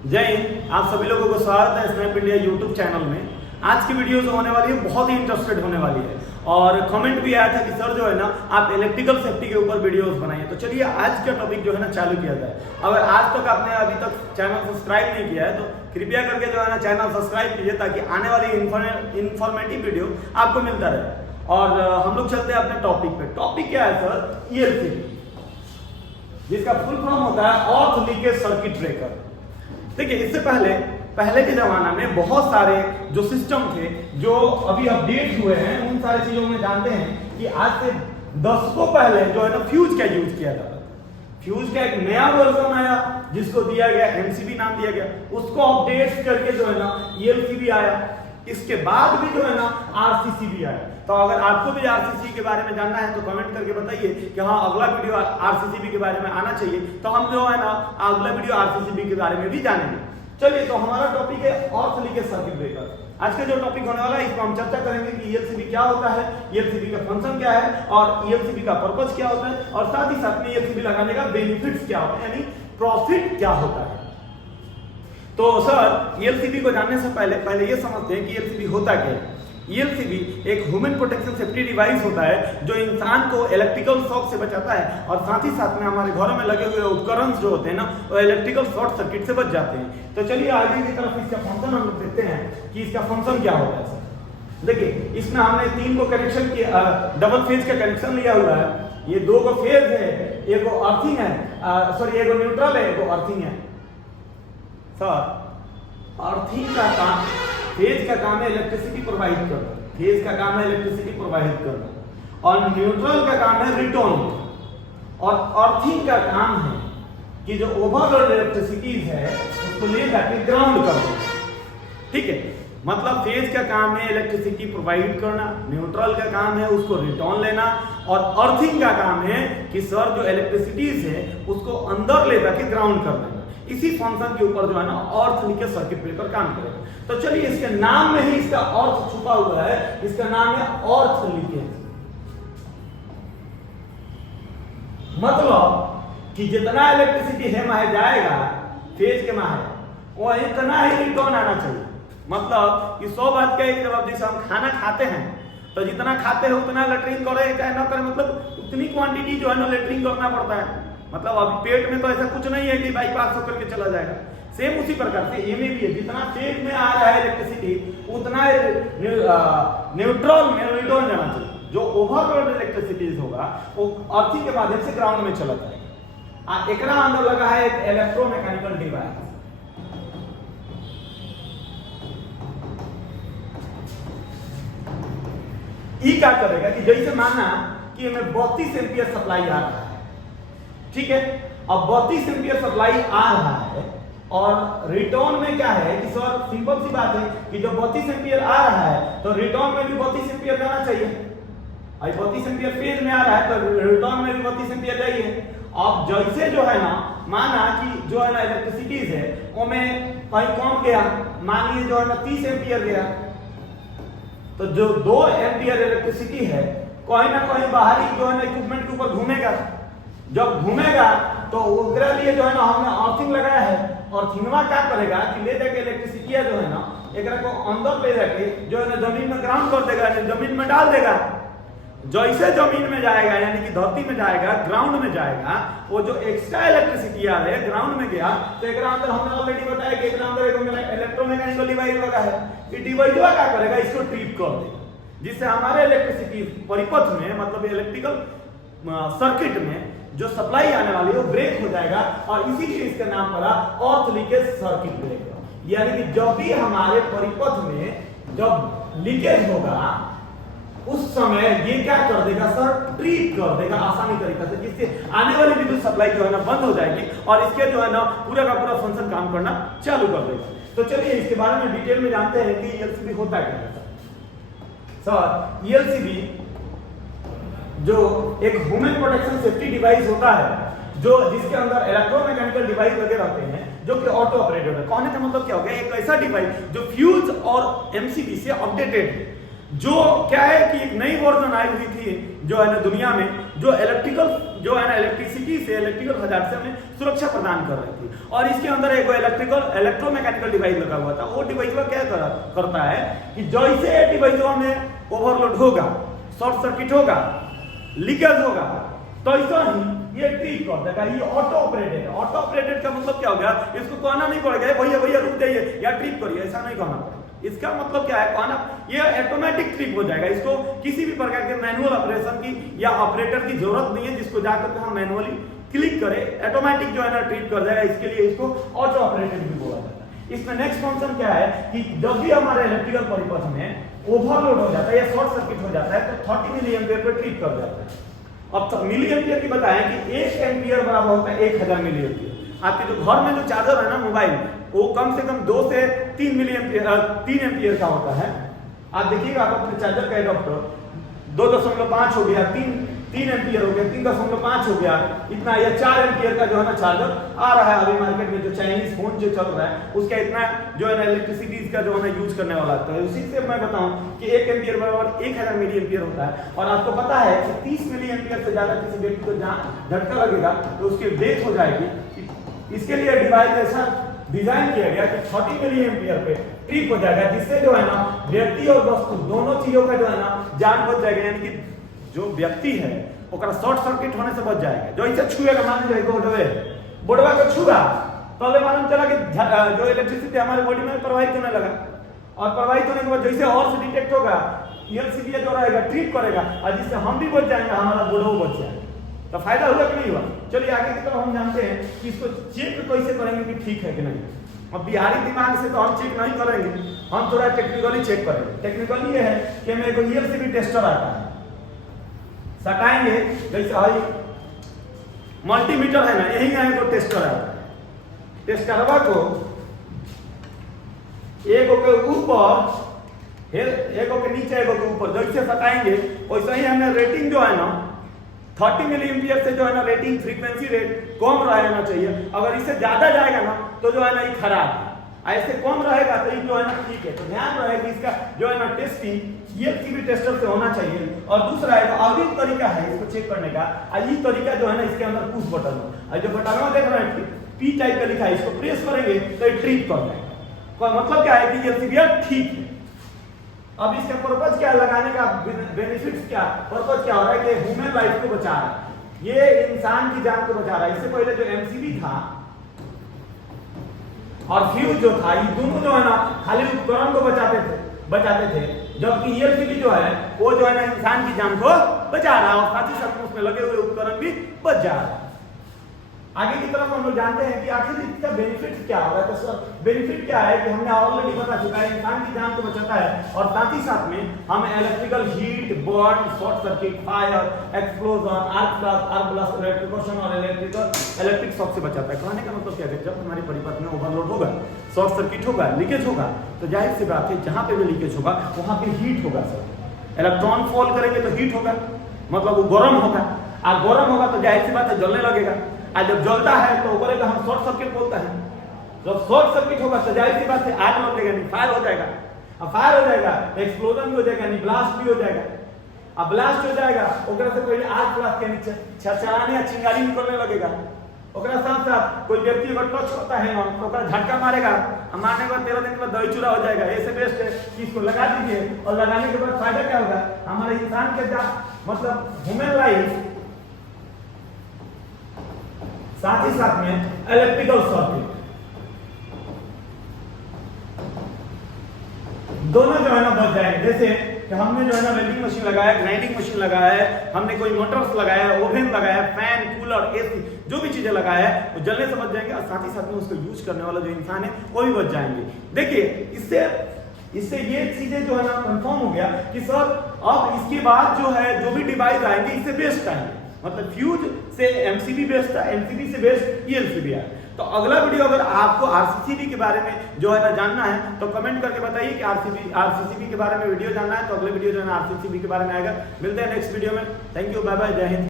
जय हिंद। आप सभी लोगों को स्वागत है स्नैप इंडिया यूट्यूब चैनल में। आज की वीडियो जो होने वाली है बहुत ही इंटरेस्टेड होने वाली है और कमेंट भी आया था कि सर जो है ना आप इलेक्ट्रिकल सेफ्टी के ऊपर वीडियोस बनाइए। तो चलिए आज का टॉपिक जो है ना चालू किया जाए। अगर आज तक आपने अभी तक चैनल सब्सक्राइब नहीं किया है तो कृपया करके जो है ना चैनल सब्सक्राइब कीजिए ताकि आने वाली इंफॉर्मेटिव वीडियो आपको मिलता रहे। और हम लोग चलते हैं अपने टॉपिक पे। टॉपिक क्या है सर? ईएलसीबी, जिसका फुल फॉर्म होता है अर्थ लीकेज सर्किट ब्रेकर। देखिए इससे पहले के जमाना में बहुत सारे जो सिस्टम थे जो अभी अपडेट हुए हैं उन सारी चीजों में जानते हैं कि आज से दशकों पहले जो है ना फ्यूज का यूज किया जाता था। फ्यूज का एक नया वर्जन आया जिसको दिया गया एमसीबी नाम दिया गया, उसको अपडेट करके जो है ना ईएलसीबी आया। इसके बाद भी जो है ना आरसीसी भी आया। तो अगर आपको भी आरसीसी के बारे में जानना है तो कमेंट करके बताइए कि हाँ अगला वीडियो आरसीसी के बारे में आना चाहिए, तो हम जो है ना अगला वीडियो आरसीसी के बारे में भी जानेंगे। चलिए तो हमारा टॉपिक है अर्थ लीकेज सर्किट ब्रेकर। आज का जो टॉपिक होने वाला है इसको हम चर्चा करेंगे कि ईएलसीबी क्या होता है, ईएलसीबी का फंक्शन क्या है और ईएलसीबी का पर्पस क्या होता है और साथ ही साथ में ईएलसीबी लगाने का बेनिफिट्स क्या होता है, यानी प्रॉफिट क्या होता है। तो सर ईएलसीबी को जानने से पहले ये समझते हैं कि ईएलसीबी होता क्या है। ईएलसीबी एक ह्यूमन प्रोटेक्शन सेफ्टी डिवाइस होता है जो इंसान को इलेक्ट्रिकल शॉक से बचाता है और साथ ही साथ में हमारे घरों में लगे हुए उपकरण जो होते हैं ना वो इलेक्ट्रिकल शॉर्ट सर्किट से बच जाते हैं। तो चलिए आगे की तरफ इसका फंक्शन हम लोग देखते हैं कि इसका फंक्शन क्या होता है। सर देखिए इसमें हमने 3 को कनेक्शन किया, डबल फेज का कनेक्शन लिया हुआ है। ये 2 को फेज है, एक अर्थिंग है, सॉरी एक न्यूट्रल है, एक अर्थिंग है। सर अर्थिंग का काम, फेज का काम है इलेक्ट्रिसिटी प्रोवाइड करना, फेज का काम है इलेक्ट्रिसिटी प्रोवाइड करना और न्यूट्रल का काम है रिटर्न और अर्थिंग का काम है कि जो ओवरलोड इलेक्ट्रिसिटी है उसको ले जाके ग्राउंड कर दो। ठीक है, मतलब फेज का काम है इलेक्ट्रिसिटी प्रोवाइड करना, न्यूट्रल का काम है उसको रिटर्न लेना और अर्थिंग का काम है कि सर जो इलेक्ट्रिसिटीज है उसको अंदर ले जाके ग्राउंड कर देना। इसी फंक्शन के ऊपर जो है ना अर्थ लीकेज सर्किट ब्रेकर काम करेगा। तो चलिए इसके नाम में ही इसका अर्थ छुपा हुआ है, इसका नाम है अर्थ लीकेज। मतलब कि जितना इलेक्ट्रिसिटी है माहे जाएगा फेज के माहे वो इतना ही रिटर्न आना चाहिए। मतलब कि 100 बात का एक जवाब। जैसे हम खाना खाते हैं तो जितना खाते हैं उतना लेटरिन करे चाहे ना करे, मतलब उतनी क्वांटिटी जो है ना लेटरिन करना पड़ता है। मतलब अभी पेट में तो ऐसा कुछ नहीं है कि बाईपास होकर के चला जाएगा। सेम उसी प्रकार से ये में भी है, जितना फेज में आ रहा है इलेक्ट्रिसिटी उतना न्यूट्रल में रिटर्न जाना चाहिए। जो ओवरलोड इलेक्ट्रिसिटीज होगा वो अर्थिंग के माध्यम से ग्राउंड में चला जाएगा। एकरा अंदर लगा है एक इलेक्ट्रोमैकेनिकल डिवाइस। ई क्या करेगा कि जैसे माना कि हमें 32 एम्पियर सप्लाई आ रहा है, ठीक है, अब 32 एम्पियर सप्लाई आ रहा है और रिटर्न में क्या है कि सर सिंपल सी बात है कि जब 32 एम्पियर आ रहा है तो रिटर्न में भी 32 एम्पियर जाना चाहिए। अब 32 एम्पियर फेज में आ रहा है तो रिटर्न में भी 32 एम्पियर चाहिए। अब जैसे जो है ना माना कि जो है ना इलेक्ट्रिसिटीज है वो में कहीं कम गया, मानिए जो है ना 30 एम्पियर गया, तो जो 2 एम्पियर इलेक्ट्रिसिटी है कहीं ना कहीं बाहरी जो है ना इक्विपमेंट के ऊपर घूमेगा। जब घूमेगा तो उसके लिए जो है ना हमने अर्थिंग लगाया है और थिंगवा क्या करेगा कि ले जाके इलेक्ट्रिसिटी जो है ना एक को अंदर ले जाके जो है ना जमीन में ग्राउंड कर देगा, जमीन में डाल देगा। जैसे जमीन में जाएगा यानी कि धरती में जाएगा, ग्राउंड में जाएगा, वो जो एक्स्ट्रा इलेक्ट्रिसिटी आ रही है ग्राउंड में गया तो एक अंदर हमने ऑलरेडी बताया कि एक अंदर एक इलेक्ट्रोमैकेनिकल डिवाइस लगा है। ये डिवाइस क्या करेगा, इसको ट्रिप कर देगा, जिससे हमारे इलेक्ट्रिसिटी परिपथ में मतलब इलेक्ट्रिकल सर्किट में जो सप्लाई आने वाली है वो ब्रेक हो जाएगा और इसीलिए इसका नाम पड़ा अर्थ लीकेज सर्किट ब्रेकर। यानी कि जब भी हमारे परिपथ में जब लीकेज होगा उस समय ये क्या कर देगा सर, ट्रीट कर देगा आसानी तरीके से, जिससे आने वाली विद्युत सप्लाई जो है ना बंद हो जाएगी और इसके जो है ना पूरा का पूरा फंक्शन काम करना चालू कर देगा। तो चलिए इसके बारे में डिटेल में जानते हैं कि ईएलसीबी होता क्या है। सर ईएलसीबी जो एक ह्यूमन प्रोटेक्शन सेफ्टी डिवाइस होता है जो जिसके अंदर इलेक्ट्रोमैकेनिकल डिवाइस लगे रहते हैं जो कि ऑटो ऑपरेटेड है। कहने का मतलब क्या हो गया, एक ऐसा डिवाइस जो फ्यूज और एमसीबी से अपडेटेड है। जो क्या है कि एक नई वर्जन आई हुई थी जो है ना दुनिया में, जो इलेक्ट्रिकल जो है ना इलेक्ट्रिसिटी से इलेक्ट्रिकल हजार्ड से हमें सुरक्षा प्रदान कर रही थी। और इसके अंदर एक इलेक्ट्रोमैकेनिकल डिवाइस लगा हुआ था। वो डिवाइस क्या करता है कि जैसे डिवाइस में ओवरलोड होगा, शॉर्ट सर्किट होगा, लीकेज होगा, तो ऐसा ही ये ट्रिप कर देगा। ये ऑटो ऑपरेटेड है। ऑटो ऑपरेटेड का मतलब क्या हो गया, इसको कहना नहीं पड़ेगा भैया भैया रुक जाइए या ट्रिप करिए, ऐसा नहीं कहना पड़ेगा। इसका मतलब क्या है, कहना ये ऑटोमेटिक ट्रिप हो जाएगा। इसको किसी भी प्रकार के मैनुअल ऑपरेशन की या ऑपरेटर की जरूरत नहीं है जिसको जाकर के हम मैनुअली क्लिक करें, ऑटोमेटिक जो है ना ट्रिप कर जाएगा। इसके लिए इसको ऑटो ऑपरेटेड भी बोला जाता है। इसमें नेक्स्ट फंक्शन क्या है कि जब भी हमारे इलेक्ट्रिकल परिपथ में ओवरलोड हो जाता है या शॉर्ट सर्किट हो जाता है तो 30 मिली एम्पियर पे ट्रिप कर जाता है। अब तक मिली एम्पियर की बताएं कि 1 एम्पियर बराबर होता है 1000 मिली एम्पियर। आपके जो घर में जो चार्जर है ना मोबाइल, वो कम से कम 2 से 3 मिली एम्पियर 3 एम्पियर का होता है। आप देखिएगा, आप अपने चार्जर का एडाप्टर 2.5 हो गया, 3 एम्पियर हो गया, 3.5 हो गया, इतना या 4 एम्पियर का जो है ना चार्जर आ रहा है अभी मार्केट में। जो चाइनीज फोन जो चल रहा है उसका इतना जो है ना इलेक्ट्रिसिटी का जो है ना यूज करने वाला है। उसी से मैं बताऊं कि 1 एम्पियर बराबर 1000 मिली एम्पियर होता है। और आपको पता है कि 30 मिली एम्पियर से ज्यादा किसी व्यक्ति को झटका लगेगा तो उसकी डेथ हो जाएगी। इसके लिए डिवाइस ऐसा डिजाइन किया गया कि 30 मिली एम्पियर पे ट्रिप हो जाएगा, जिससे जो है ना व्यक्ति और वस्तु दोनों चीजों का जो है ना जान बच जाएगा। यानी कि जो व्यक्ति है ओकरा शॉर्ट सर्किट होने से बच जाएगा। जो इसे छुएगा, मान लीजिए बोर्डवा को छुआ तो मालूम चला कि जो इलेक्ट्रिसिटी हमारे बॉडी में प्रवाहित होने लगा, और प्रवाहित होने के बाद जैसे और से डिटेक्ट होगा ईएलसीबी जो रहेगा ट्रिप करेगा, और जिससे हम भी बच जाएंगे, हमारा बोर्डवा बच जाएगा। तो फायदा हुआ कि नहीं हुआ। चलिए आगे की तरफ हम जानते हैं कि इसको चेक कैसे करेंगे कि ठीक है कि नहीं। अब बिहारी दिमाग से तो हम चेक नहीं करेंगे, हम थोड़ा टेक्निकली चेक करेंगे। टेक्निकली ये है कि हमें एक ईएलसीबी टेस्टर आता है, सटाएंगे जैसे हाई मल्टीमीटर है ना, यही है तो टेस्टर है। टेस्टरवा को एक के ऊपर एक के नीचे एक के ऊपर जैसे सटाएंगे वैसे ही हमें रेटिंग जो है ना 30 मिली एम्पियर से जो है ना रेटिंग फ्रीक्वेंसी रेट कम रहना चाहिए। अगर इससे ज्यादा जाएगा ना तो जो है ना ये खराब है, ऐसे कम रहेगा तो ये जो है ना ठीक है। तो ध्यान रहे कि इसका जो है ना टेस्टिंग ईएलसीबी टेस्टर से होना चाहिए। और दूसरा है अभी तरीका है इसको चेक करने का, ये तरीका जो है ना इसके अंदर पुश बटन है, जो बटन देख रहे हैं पी टाइप का लिखा है, इसको प्रेस करेंगे तो ये ट्रिप कर जाएगा। मतलब क्या है कि ईएलसीबी ठीक है। अब इसका पर्पज क्या लगाने का बेनिफिट्स क्या, पर्पज क्या हो रहा है कि ह्यूमन लाइफ को बचा रहा है, ये इंसान की जान को बचा रहा है। इससे पहले जो एमसीबी था और फ्यूज जो था, ये दोनों जो है ना खाली उपकरण को बचाते थे, जबकि ईएलसीबी जो है वो जो है ना इंसान की जान को बचा रहा है, और साथ ही साथ उसमें लगे हुए उपकरण भी बच जा रहा है। आगे की तरफ हम लोग जानते हैं कि आखिर इसका बेनिफिट क्या होगा। तो सर बेनिफिट क्या है कि हमने ऑलरेडी बता चुका है, इंसान की जान को बचाता है, और साथ ही साथ में हमें electrical heat, burn, short circuit, fire, explosion, arc blast, electrocution और इलेक्ट्रिक शॉक से बचाता है। कहने का मतलब क्या है, जब हमारी परिपथ में ओवरलोड होगा, शॉर्ट सर्किट होगा, लीकेज होगा, तो जाहिर सी बात है जहां पे भी लीकेज होगा वहां पे हीट होगा। सर इलेक्ट्रॉन फॉल करेंगे तो हीट होगा, मतलब वो गर्म होगा, और गर्म होगा तो जाहिर सी बात है जलने लगेगा, और जब जलता है तो ऊपर का हम शॉर्ट सर्किट बोलते हैं। जब शॉर्ट सर्किट होगा तो जाहिर सी बात है आग लगेगा, नहीं फायर हो जाएगा, अब फायर हो जाएगा तो एक्सप्लोजन भी हो जाएगा, नहीं ब्लास्ट भी हो जाएगा। अब ब्लास्ट हो जाएगा ओकरा से पहले आग ब्लास्ट के नीचे छरछराने या चिंगारी निकलने लगेगा। ओकरा साथ साथ कोई व्यक्ति अगर टच करता है ना तो ओकरा झटका मारेगा, और मारने के बाद 13 दिन के बाद दही चूरा हो जाएगा। ऐसे बेस्ट है कि इसको लगा दीजिए, और लगाने के बाद फायदा क्या होगा, हमारे इंसान के मतलब ह्यूमन लाइफ, साथ ही साथ में इलेक्ट्रिकल सर्किट, दोनों जो है ना बच जाएंगे। जैसे कि हमने जो है ना वेल्डिंग मशीन लगाया, ग्राइंडिंग मशीन लगाया है, हमने कोई मोटर्स लगाया, ओवन लगाया, फैन, कूलर, एसी, जो भी चीजें लगाया है वो जलने से बच जाएंगे, और साथ ही साथ में उसको यूज करने वाला जो इंसान है वो भी बच जाएंगे। देखिए इससे ये चीजें जो है ना कंफर्म हो गया कि सर अब इसके बाद जो है जो भी डिवाइस आएंगे इससे बेस्ट आएंगे, मतलब फ्यूज से एमसीबी बेस्ट था, एमसीबी से बेस्ट ईएलसीबी है। तो अगला वीडियो अगर आपको आरसीसीबी के बारे में जो है ना जानना है तो कमेंट करके बताइए कि आरसीसीबी के बारे में वीडियो जानना है, तो अगले वीडियो जो है ना आरसीसीबी के बारे में आएगा। मिलते हैं नेक्स्ट वीडियो में। थैंक यू, बाय बाय, जय हिंद।